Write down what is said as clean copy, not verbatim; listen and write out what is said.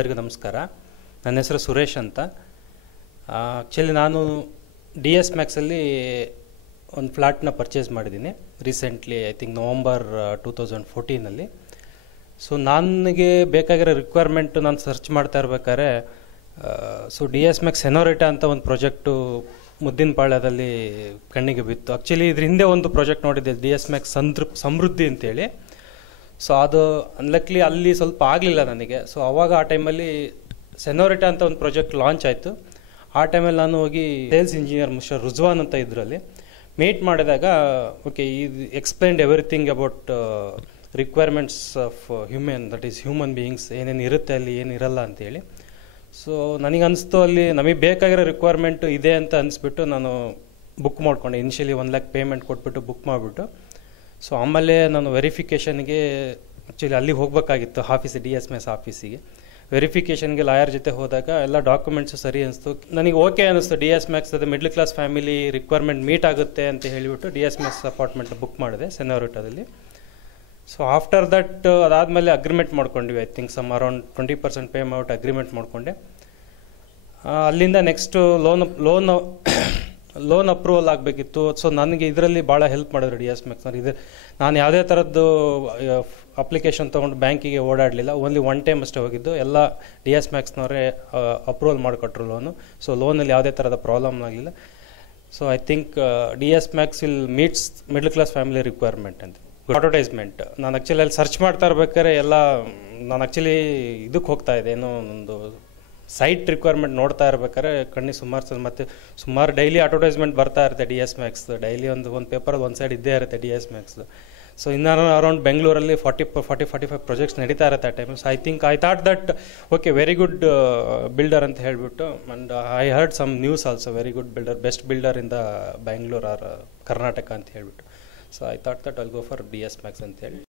ಎಲ್ಲರಿಗೂ ನಮಸ್ಕಾರ. ನನ್ನ ಹೆಸರು ಸುರೇಶ್ ಅಂತ. ಆ್ಯಕ್ಚುಲಿ ನಾನು DS Maxಲ್ಲಿ ಒಂದು ಫ್ಲ್ಯಾಟ್ನ ಪರ್ಚೇಸ್ ಮಾಡಿದ್ದೀನಿ recently, I think November 2014. So ನನಗೆ ಬೇಕಾಗಿರೋ ರಿಕ್ವೈರ್ಮೆಂಟು ನಾನು ಸರ್ಚ್ ಮಾಡ್ತಾ ಇರ್ಬೇಕಾದ್ರೆ DS Max ಸೆನೋರಿಟಾ ಅಂತ ಒಂದು ಪ್ರಾಜೆಕ್ಟು ಮುದ್ದಿನಪಾಳ್ಯದಲ್ಲಿ ಕಣ್ಣಿಗೆ ಬಿತ್ತು. ಆ್ಯಕ್ಚುಲಿ ಇದ್ರ ಹಿಂದೆ ಒಂದು ಪ್ರಾಜೆಕ್ಟ್ ನೋಡಿದ್ದೆ DS Max ಸಮೃದ್ಧಿ ಅಂತೇಳಿ. ಸೊ ಅದು ಅನ್ಲಕ್ಲಿ ಅಲ್ಲಿ ಸ್ವಲ್ಪ ಆಗಲಿಲ್ಲ ನನಗೆ. ಸೊ ಅವಾಗ ಆ ಟೈಮಲ್ಲಿ ಸೆನೋರಿಟಾ ಅಂತ ಒಂದು ಪ್ರಾಜೆಕ್ಟ್ ಲಾಂಚ್ ಆಯಿತು. ಆ ಟೈಮಲ್ಲಿ ನಾನು ಹೋಗಿ ಸೇಲ್ಸ್ ಇಂಜಿನಿಯರ್ ಮಿಸ್ಟರ್ ರುಜ್ವಾನ್ ಅಂತ ಇದರಲ್ಲಿ ಮೀಟ್ ಮಾಡಿದಾಗ ಓಕೆ ಇದು explained everything about requirements of that is human beings, ಏನೇನು ಇರುತ್ತೆ ಅಲ್ಲಿ ಏನಿರಲ್ಲ ಅಂತೇಳಿ. ಸೊ ನನಗೆ ಅನಿಸ್ತು ಅಲ್ಲಿ ನಮಗೆ ಬೇಕಾಗಿರೋ ರಿಕ್ವೈರ್ಮೆಂಟು ಇದೆ ಅಂತ ಅನಿಸ್ಬಿಟ್ಟು ನಾನು ಬುಕ್ ಮಾಡ್ಕೊಂಡೆ. ಇನಿಷಿಯಲಿ 1 lakh ಪೇಮೆಂಟ್ ಕೊಟ್ಬಿಟ್ಟು ಬುಕ್ ಮಾಡಿಬಿಟ್ಟು, ಸೊ ಆಮೇಲೆ ನಾನು ವೆರಿಫಿಕೇಷನ್ಗೆ ಆ್ಯಕ್ಚುಲಿ ಅಲ್ಲಿಗೆ ಹೋಗಬೇಕಾಗಿತ್ತು DS Max ಆಫೀಸಿಗೆ. ವೆರಿಫಿಕೇಷನ್ಗೆ ಲಾಯರ್ ಜೊತೆ ಹೋದಾಗ ಎಲ್ಲ ಡಾಕ್ಯುಮೆಂಟ್ಸು ಸರಿ ಅನಿಸ್ತು. ನನಗೆ ಓಕೆ ಅನ್ನಿಸ್ತು. DS Max ಅದು middle class family requirement meet ಆಗುತ್ತೆ ಅಂತ ಹೇಳಿಬಿಟ್ಟು DS Max ಅಪಾರ್ಟ್ಮೆಂಟ್ ಬುಕ್ ಮಾಡಿದೆ ಸೆನೋರಿಟಾದಲ್ಲಿ. ಸೊ ಆಫ್ಟರ್ ದಟ್ ಅದಾದಮೇಲೆ ಅಗ್ರಿಮೆಂಟ್ ಮಾಡ್ಕೊಂಡ್ವಿ. I think some around 20% pay ಮಾಡ್ಬಿಟ್ಟು ಅಗ್ರಿಮೆಂಟ್ ಮಾಡಿಕೊಂಡೆ. ಅಲ್ಲಿಂದ ನೆಕ್ಸ್ಟು ಲೋನ್ ಅಪ್ರೂವಲ್ ಆಗಬೇಕಿತ್ತು. ಸೊ ನನಗೆ ಇದರಲ್ಲಿ ಭಾಳ ಹೆಲ್ಪ್ ಮಾಡಿದ್ರು DS Max. ನಾನು ಯಾವುದೇ ಥರದ್ದು ಅಪ್ಲಿಕೇಶನ್ ತೊಗೊಂಡು ಬ್ಯಾಂಕಿಗೆ ಓಡಾಡಲಿಲ್ಲ. ಓನ್ಲಿ 1 ಟೈಮ್ ಅಷ್ಟೇ ಹೋಗಿದ್ದು. ಎಲ್ಲ DS Maxನವರೇ ಅಪ್ರೂವಲ್ ಮಾಡಿಕೊಟ್ರು ಲೋನು. ಸೊ ಲೋನಲ್ಲಿ ಯಾವುದೇ ಥರದ ಪ್ರಾಬ್ಲಮ್ ಆಗಲಿಲ್ಲ. So I think DS Max will meets middle class family requirement ಅಂತ. ಅಡ್ವರ್ಟೈಸ್ಮೆಂಟ್ ನಾನು ಆ್ಯಕ್ಚುಲಿ ಅಲ್ಲಿ ಸರ್ಚ್ ಮಾಡ್ತಾ ಇರ್ಬೇಕಾದ್ರೆ ನಾನು ಆ್ಯಕ್ಚುಲಿ ಇದಕ್ಕೆ ಹೋಗ್ತಾ ಇದೆ, ಏನೋ ಒಂದು ಸೈಟ್ ರಿಕ್ವೈರ್ಮೆಂಟ್ ನೋಡ್ತಾ ಇರ್ಬೇಕಾದ್ರೆ ಕಣ್ಣಿಗೆ ಸುಮಾರು ಡೈಲಿ ಅಡ್ವರ್ಟೈಸ್ಮೆಂಟ್ ಬರ್ತಾ ಇರುತ್ತೆ DS Max. ಡೈಲಿ ಒಂದು ಪೇಪರಲ್ಲಿ ಒಂದು ಸೈಡ್ ಇದ್ದೇ ಇರುತ್ತೆ DS Max. ಸೊ ಇನ್ನೂ ಅರೌಂಡ್ ಬೆಂಗಳೂರಲ್ಲಿ 45 ಪ್ರಾಜೆಕ್ಟ್ಸ್ ನಡೀತಾ ಇರುತ್ತೆ ಆ time. So I thought that okay very good builder ಅಂತ ಹೇಳಿಬಿಟ್ಟು, and I heard some news also very good builder, best builder in the Bangalore or Karnataka ಅಂತ ಹೇಳಿಬಿಟ್ಟು. So I thought that I'll go for DS Max ಅಂತೇಳಿ.